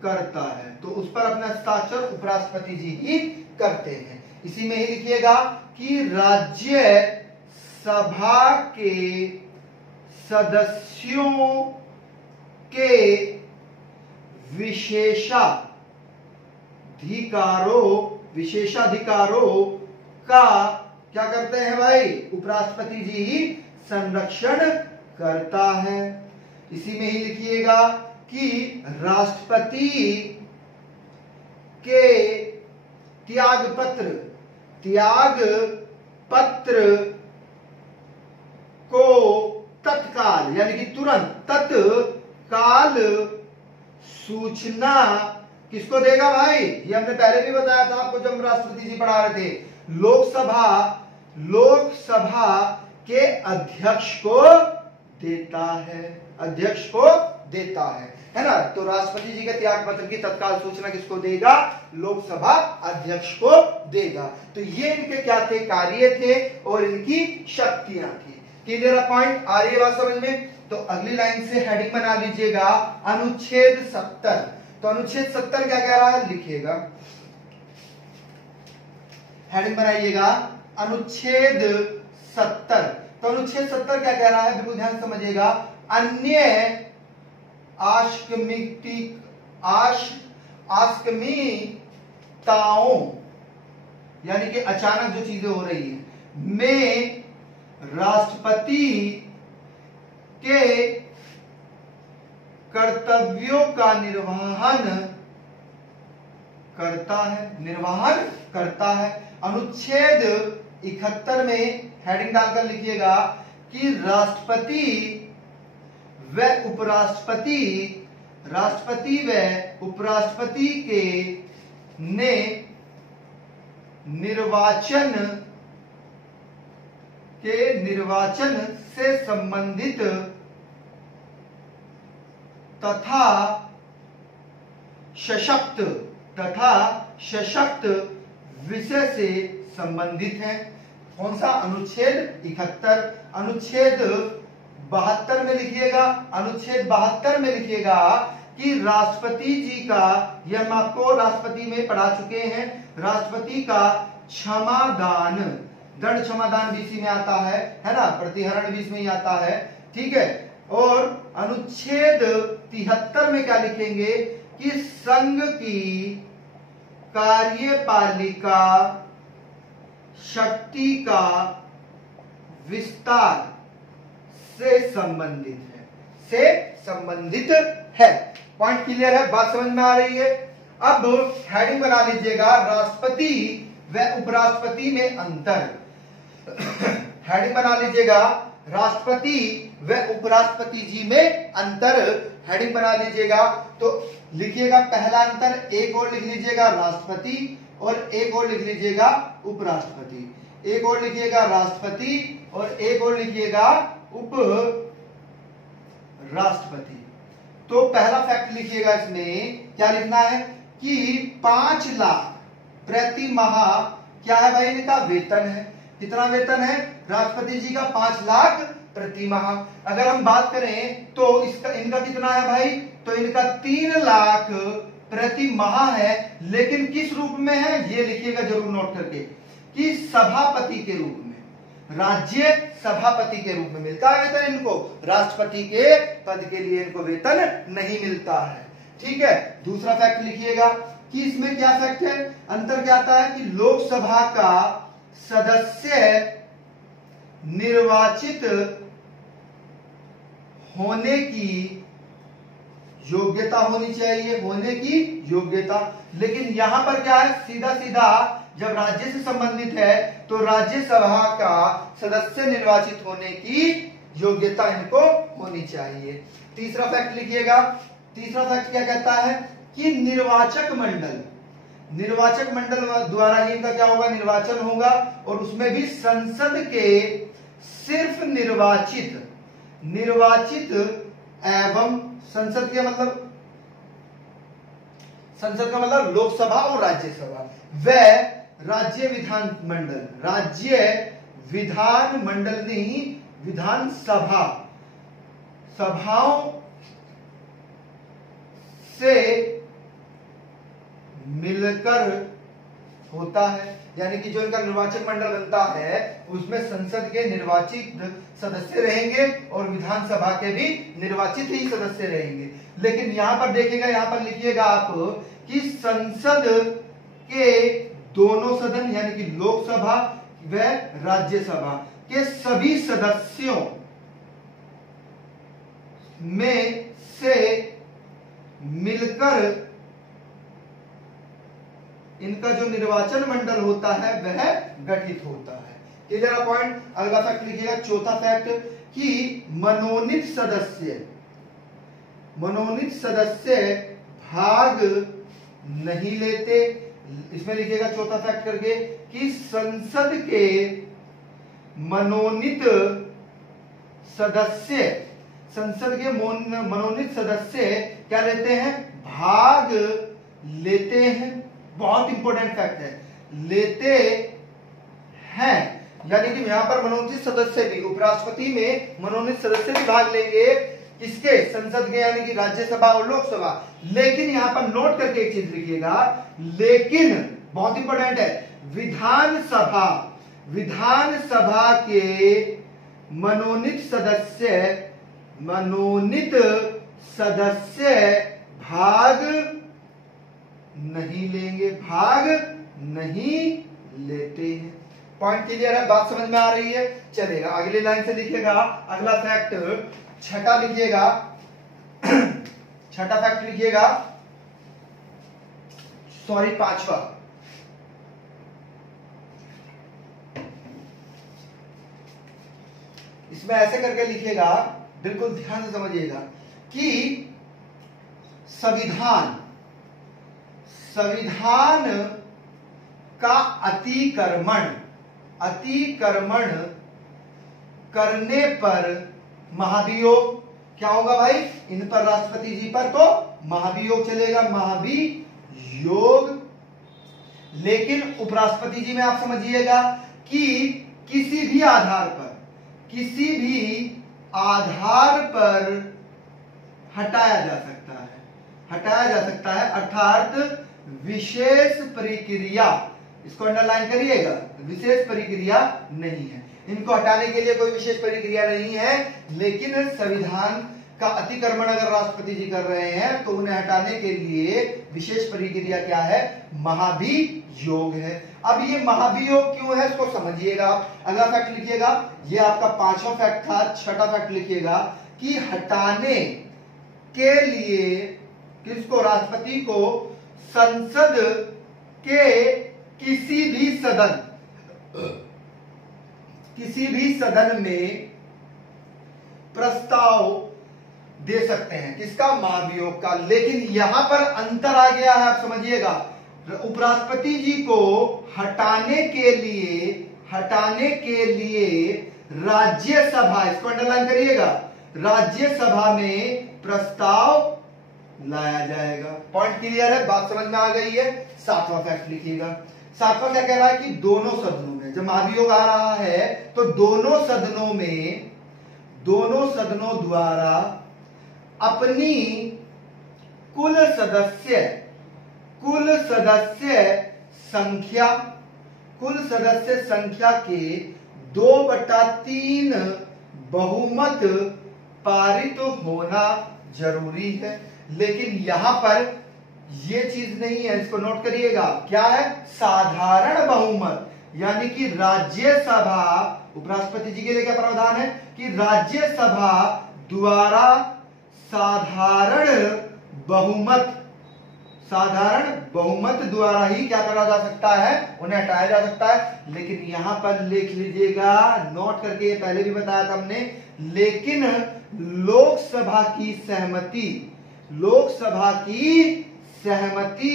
करता है। तो उस पर अपने हस्ताक्षर उपराष्ट्रपति जी ही करते हैं। इसी में ही लिखिएगा कि राज्य सभा के सदस्यों के विशेषाधिकारों का क्या करते हैं भाई? उपराष्ट्रपति जी ही संरक्षण करता है। इसी में ही लिखिएगा कि राष्ट्रपति के त्याग पत्र को तत्काल यानी कि तुरंत तत्काल सूचना किसको देगा भाई? ये हमने पहले भी बताया था आपको जब हम राष्ट्रपति जी पढ़ा रहे थे। लोकसभा के अध्यक्ष को देता है ना। तो राष्ट्रपति जी के त्याग पत्र की तत्काल सूचना किसको देगा? लोकसभा अध्यक्ष को देगा। तो ये इनके क्या थे? कार्य थे और इनकी शक्तियां थी। Clear point? आ रही है बात समझ में? तो अगली लाइन से हेडिंग बना लीजिएगा अनुच्छेद 70। तो अनुच्छेद 70 क्या कह रहा है? लिखिएगा, हेडिंग बनाइएगा अनुच्छेद 70। तो अनुच्छेद 70 क्या कह रहा है? बिल्कुल ध्यान समझिएगा। अन्य आकस्मिकताओं यानी कि अचानक जो चीजें हो रही है में राष्ट्रपति के कर्तव्यों का निर्वहन करता है। अनुच्छेद 71 में हेडिंग डालकर लिखिएगा कि राष्ट्रपति व उपराष्ट्रपति के ने निर्वाचन से संबंधित तथा सशक्त विषय से संबंधित है। कौन सा? अनुच्छेद 71। अनुच्छेद 72 में लिखिएगा, अनुच्छेद 72 में लिखिएगा कि राष्ट्रपति जी का, यह हम आपको राष्ट्रपति में पढ़ा चुके हैं, राष्ट्रपति का क्षमादान, दंड क्षमादान बीसी में आता है ना, प्रतिहरण बीच में ही आता है, ठीक है। और अनुच्छेद 73 में क्या लिखेंगे कि संघ की कार्यपालिका शक्ति का विस्तार से संबंधित है। पॉइंट क्लियर है? बात समझ में आ रही है? अब हेडिंग बना लीजिएगा राष्ट्रपति व उपराष्ट्रपति में अंतर। हेडिंग बना लीजिएगा राष्ट्रपति व उपराष्ट्रपति जी में अंतर। हेडिंग बना लीजिएगा तो लिखिएगा पहला अंतर, एक और लिख लीजिएगा राष्ट्रपति और एक और लिख लीजिएगा उपराष्ट्रपति। एक और लिखिएगा राष्ट्रपति और एक और लिखिएगा उप राष्ट्रपति। तो पहला फैक्ट लिखिएगा, इसमें क्या लिखना है कि 5 लाख प्रति माह क्या है भाई? इनका वेतन है। कितना वेतन है राष्ट्रपति जी का? 5 लाख प्रति माह। अगर हम बात करें तो इनका कितना है भाई? तो इनका 3 लाख प्रति माह है, लेकिन किस रूप में है ये लिखिएगा जरूर नोट करके कि सभापति के रूप में, राज्य सभापति के रूप में मिलता है वेतन इनको। राष्ट्रपति के पद के लिए इनको वेतन नहीं मिलता है, ठीक है। दूसरा फैक्ट लिखिएगा कि इसमें क्या फैक्ट है, अंतर क्या आता है कि लोकसभा का सदस्य निर्वाचित होने की योग्यता होनी चाहिए, होने की योग्यता। लेकिन यहां पर क्या है, सीधा सीधा जब राज्य से संबंधित है तो राज्यसभा का सदस्य निर्वाचित होने की योग्यता इनको होनी चाहिए। तीसरा फैक्ट लिखिएगा तीसरा फैक्ट क्या कहता है कि निर्वाचक मंडल द्वारा ही इनका क्या होगा, निर्वाचन होगा, और उसमें भी संसद के सिर्फ निर्वाचित एवं संसद का मतलब लोकसभा और राज्यसभा, व राज्य विधान मंडल नहीं, सभाओं से मिलकर होता है। यानी कि जो इनका निर्वाचक मंडल बनता है उसमें संसद के निर्वाचित सदस्य रहेंगे और विधानसभा के भी निर्वाचित ही सदस्य रहेंगे। लेकिन यहां पर देखिएगा, यहां पर लिखिएगा आप कि संसद के दोनों सदन यानी कि लोकसभा व राज्यसभा के सभी सदस्यों में से मिलकर इनका जो निर्वाचन मंडल होता है वह गठित होता है। Clear point. अगला फैक्ट लिखिएगा, चौथा फैक्ट कि मनोनीत सदस्य भाग नहीं लेते। इसमें लिखिएगा चौथा फैक्ट करके कि संसद के मनोनीत सदस्य क्या लेते हैं, भाग लेते हैं। बहुत इंपॉर्टेंट फैक्ट है, लेते हैं। यानी कि यहां पर मनोनीत सदस्य भी, उपराष्ट्रपति में मनोनीत सदस्य भी भाग लेंगे, किसके, संसद के, यानी कि राज्यसभा और लोकसभा। लेकिन यहां पर नोट करके एक चीज लिखिएगा, लेकिन बहुत इंपॉर्टेंट है, विधानसभा के मनोनीत सदस्य भाग नहीं लेते हैं। पॉइंट क्लियर है, बात समझ में आ रही है। चलेगा अगली लाइन से लिखिएगा, अगला फैक्ट छठा फैक्ट लिखिएगा, सॉरी पांचवा। इसमें ऐसे करके लिखिएगा, बिल्कुल ध्यान से समझिएगा कि संविधान का अतिक्रमण करने पर महाभियोग क्या होगा भाई, इन पर राष्ट्रपति जी पर तो महाभियोग चलेगा, महाभियोग। लेकिन उपराष्ट्रपति जी में आप समझिएगा कि किसी भी आधार पर हटाया जा सकता है, अर्थात विशेष प्रक्रिया, इसको अंडरलाइन करिएगा, विशेष प्रक्रिया नहीं है। इनको हटाने के लिए कोई विशेष प्रक्रिया नहीं है, लेकिन संविधान का अतिक्रमण अगर राष्ट्रपति जी कर रहे हैं तो उन्हें हटाने के लिए विशेष प्रक्रिया क्या है, महाभियोग है। अब ये महाभियोग क्यों है इसको समझिएगा आप। अगला फैक्ट लिखिएगा, ये आपका पांचवा फैक्ट था। छठा फैक्ट लिखिएगा कि हटाने के लिए किसको, राष्ट्रपति को संसद के किसी भी सदन में प्रस्ताव दे सकते हैं, किसका, महाभियोग का। लेकिन यहां पर अंतर आ गया है, आप समझिएगा। उपराष्ट्रपति जी को हटाने के लिए राज्यसभा, इसको अंडरलाइन करिएगा, राज्यसभा में प्रस्ताव लाया जाएगा। पॉइंट क्लियर है, बात समझ में आ गई है। सातवां फैक्ट लिखिएगा, सातवां क्या कह रहा है कि दोनों सदनों में जब महाभियोग आ रहा है तो दोनों सदनों द्वारा अपनी कुल सदस्य संख्या के 2/3 बहुमत पारित होना जरूरी है। लेकिन यहां पर ये चीज नहीं है, इसको नोट करिएगा, क्या है, साधारण बहुमत। यानी कि राज्यसभा, उपराष्ट्रपति जी के लिए क्या प्रावधान है कि राज्यसभा द्वारा साधारण बहुमत द्वारा ही क्या करा जा सकता है, उन्हें हटाया जा सकता है। लेकिन यहां पर लिख लीजिएगा, नोट करके, पहले भी बताया था हमने, लेकिन लोकसभा की सहमति लोकसभा की सहमति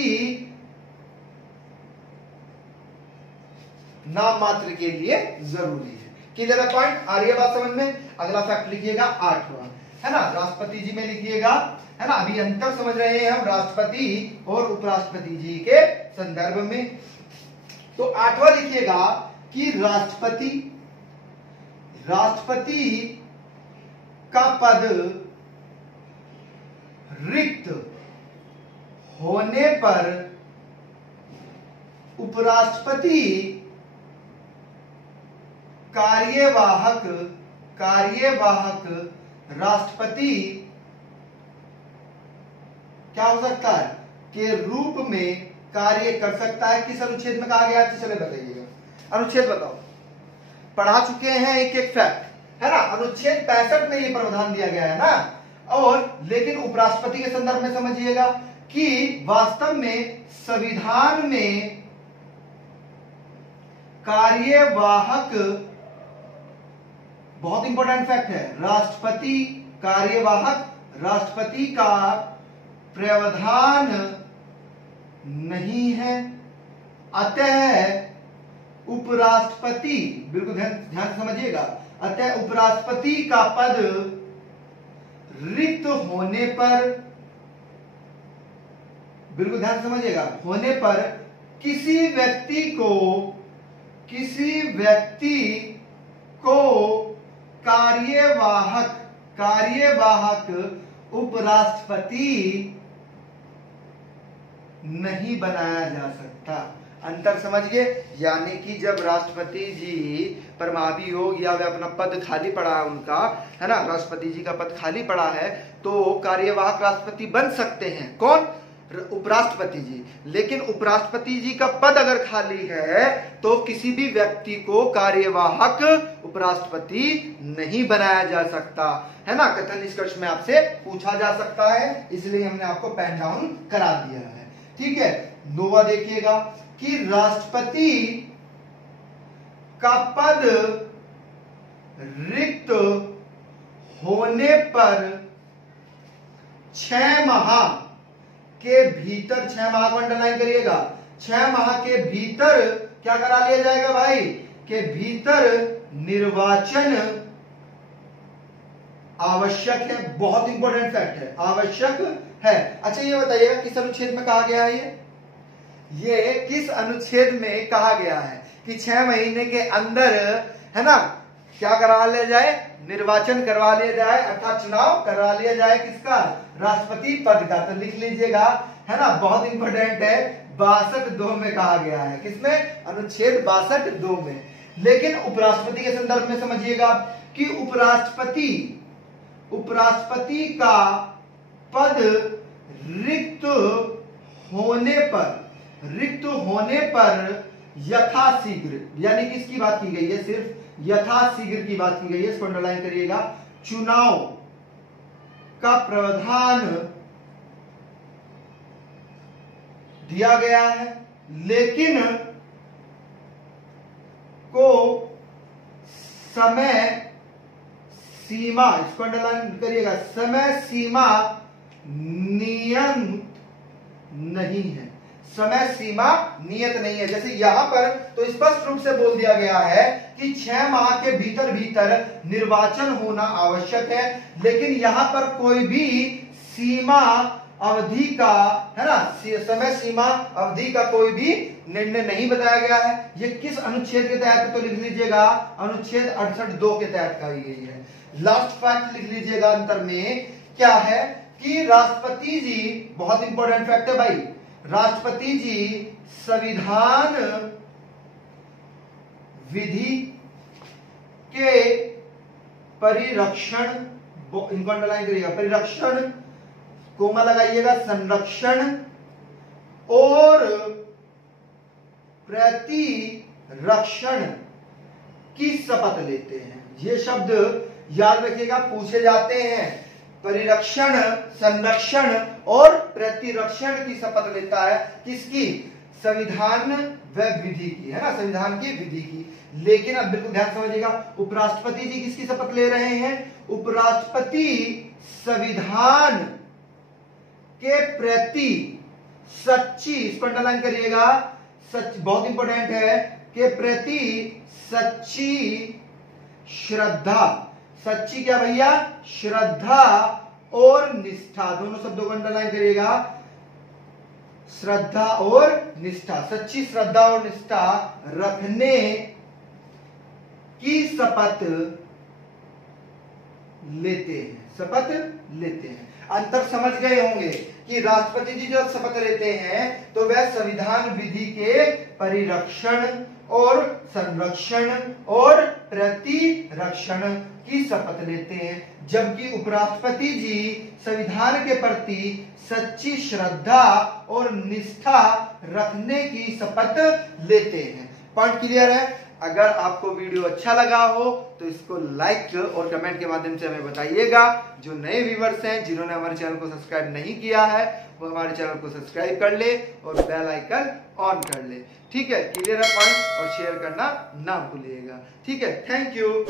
नाम मात्र के लिए जरूरी है। क्लियर है पॉइंट? आ रही है बात समझ में? अगला फैक्ट लिखिएगा 8वां, है ना, राष्ट्रपति जी में लिखिएगा, है ना। अभी अंतर समझ रहे हैं हम राष्ट्रपति और उपराष्ट्रपति जी के संदर्भ में। तो 8वां लिखिएगा कि राष्ट्रपति का पद रिक्त होने पर उपराष्ट्रपति कार्यवाहक राष्ट्रपति क्या हो सकता है के रूप में कार्य कर सकता है। किस अनुच्छेद में कहा गया है? चले बताइएगा, अनुच्छेद बताओ। पढ़ा चुके हैं एक एक फैक्ट, है ना। अनुच्छेद 65 में ये प्रावधान दिया गया है ना। और लेकिन उपराष्ट्रपति के संदर्भ में समझिएगा कि वास्तव में संविधान में कार्यवाहक, बहुत इंपॉर्टेंट फैक्ट है, राष्ट्रपति कार्यवाहक, राष्ट्रपति का प्रावधान नहीं है। अतः उपराष्ट्रपति, बिल्कुल ध्यान समझिएगा, अतः उपराष्ट्रपति का पद रिक्त होने पर, बिल्कुल ध्यान समझिएगा, होने पर किसी व्यक्ति को कार्यवाहक उपराष्ट्रपति नहीं बनाया जा सकता। अंतर समझिए, यानी कि जब राष्ट्रपति जी परमावी हो या वे अपना पद खाली पड़ा है उनका, है ना, राष्ट्रपति जी का पद खाली पड़ा है, तो कार्यवाहक राष्ट्रपति बन सकते हैं। कौन? उपराष्ट्रपति जी। लेकिन उपराष्ट्रपति जी का पद अगर खाली है तो किसी भी व्यक्ति को कार्यवाहक उपराष्ट्रपति नहीं बनाया जा सकता, है ना। कथन निष्कर्ष में आपसे पूछा जा सकता है, इसलिए हमने आपको पेन डाउन करा दिया है। ठीक है। 9वां देखिएगा कि राष्ट्रपति का पद रिक्त होने पर 6 माह के भीतर, 6 माह को अंडरलाइन करिएगा, 6 माह के भीतर क्या करा लिया जाएगा भाई? के भीतर निर्वाचन आवश्यक है। बहुत इंपॉर्टेंट फैक्ट है, आवश्यक है। अच्छा ये बताइएगा किस अनुच्छेद में कहा गया है? ये किस अनुच्छेद में कहा गया है कि 6 महीने के अंदर, है ना, क्या करा लिया जाए? निर्वाचन करवा लिया जाए, अर्थात चुनाव करवा लिया जाए। किसका? राष्ट्रपति पद का। तो लिख लीजिएगा, है ना, बहुत इंपॉर्टेंट है, 62(2) में कहा गया है। किसमें? अनुच्छेद 62(2) में। लेकिन उपराष्ट्रपति के संदर्भ में समझिएगा कि उपराष्ट्रपति का पद रिक्त होने पर यथाशीघ्र, यानी कि इसकी बात की गई है, सिर्फ यथाशीघ्र की बात की गई है, इसको अंडरलाइन करिएगा, चुनाव का प्रावधान दिया गया है। लेकिन को समय सीमा, इसको अंडरलाइन करिएगा, समय सीमा नियत नहीं है। समय सीमा नियत नहीं है। जैसे यहां पर तो स्पष्ट रूप से बोल दिया गया है कि 6 माह के भीतर निर्वाचन होना आवश्यक है, लेकिन यहां पर कोई भी सीमा अवधि का, है ना, समय सीमा अवधि का कोई भी निर्णय नहीं बताया गया है। ये किस अनुच्छेद के तहत? तो लिख लीजिएगा अनुच्छेद 68(2) के तहत कही गई है। लास्ट फैक्ट लिख लीजिएगा अंतर में क्या है कि राष्ट्रपति जी, बहुत इंपॉर्टेंट फैक्ट है भाई, राष्ट्रपति जी संविधान विधि के परिरक्षण, इनको अंडरलाइन करिएगा, परिरक्षण, कोमा लगाइएगा, संरक्षण और प्रतिरक्षण की शपथ लेते हैं। ये शब्द याद रखिएगा, पूछे जाते हैं। परिरक्षण, संरक्षण और प्रतिरक्षण की शपथ लेता है। किसकी? संविधान व विधि की, है ना, संविधान की विधि की। लेकिन अब बिल्कुल ध्यान समझिएगा, उपराष्ट्रपति जी किसकी शपथ ले रहे हैं? उपराष्ट्रपति संविधान के प्रति सच्ची, इसको अंडरलाइन करिएगा, सच बहुत इंपॉर्टेंट है, के प्रति सच्ची श्रद्धा, सच्ची क्या भैया, श्रद्धा और निष्ठा, दोनों शब्दों को अंडरलाइन करिएगा, श्रद्धा और निष्ठा, सच्ची श्रद्धा और निष्ठा रखने की शपथ लेते हैं, शपथ लेते हैं। अंतर समझ गए होंगे कि राष्ट्रपति जी जब शपथ लेते हैं तो वह संविधान विधि के परिरक्षण और संरक्षण और प्रतिरक्षण की शपथ लेते हैं, जबकि उपराष्ट्रपति जी संविधान के प्रति सच्ची श्रद्धा और निष्ठा रखने की शपथ लेते हैं। पॉइंट क्लियर है? अगर आपको वीडियो अच्छा लगा हो तो इसको लाइक और कमेंट के माध्यम से हमें बताइएगा। जो नए व्यूअर्स हैं, जिन्होंने हमारे चैनल को सब्सक्राइब नहीं किया है, वो हमारे चैनल को सब्सक्राइब कर ले और बेल आइकन ऑन कर ले। ठीक है, क्लियर है पॉइंट? और शेयर करना ना भूलिएगा। ठीक है, थैंक यू।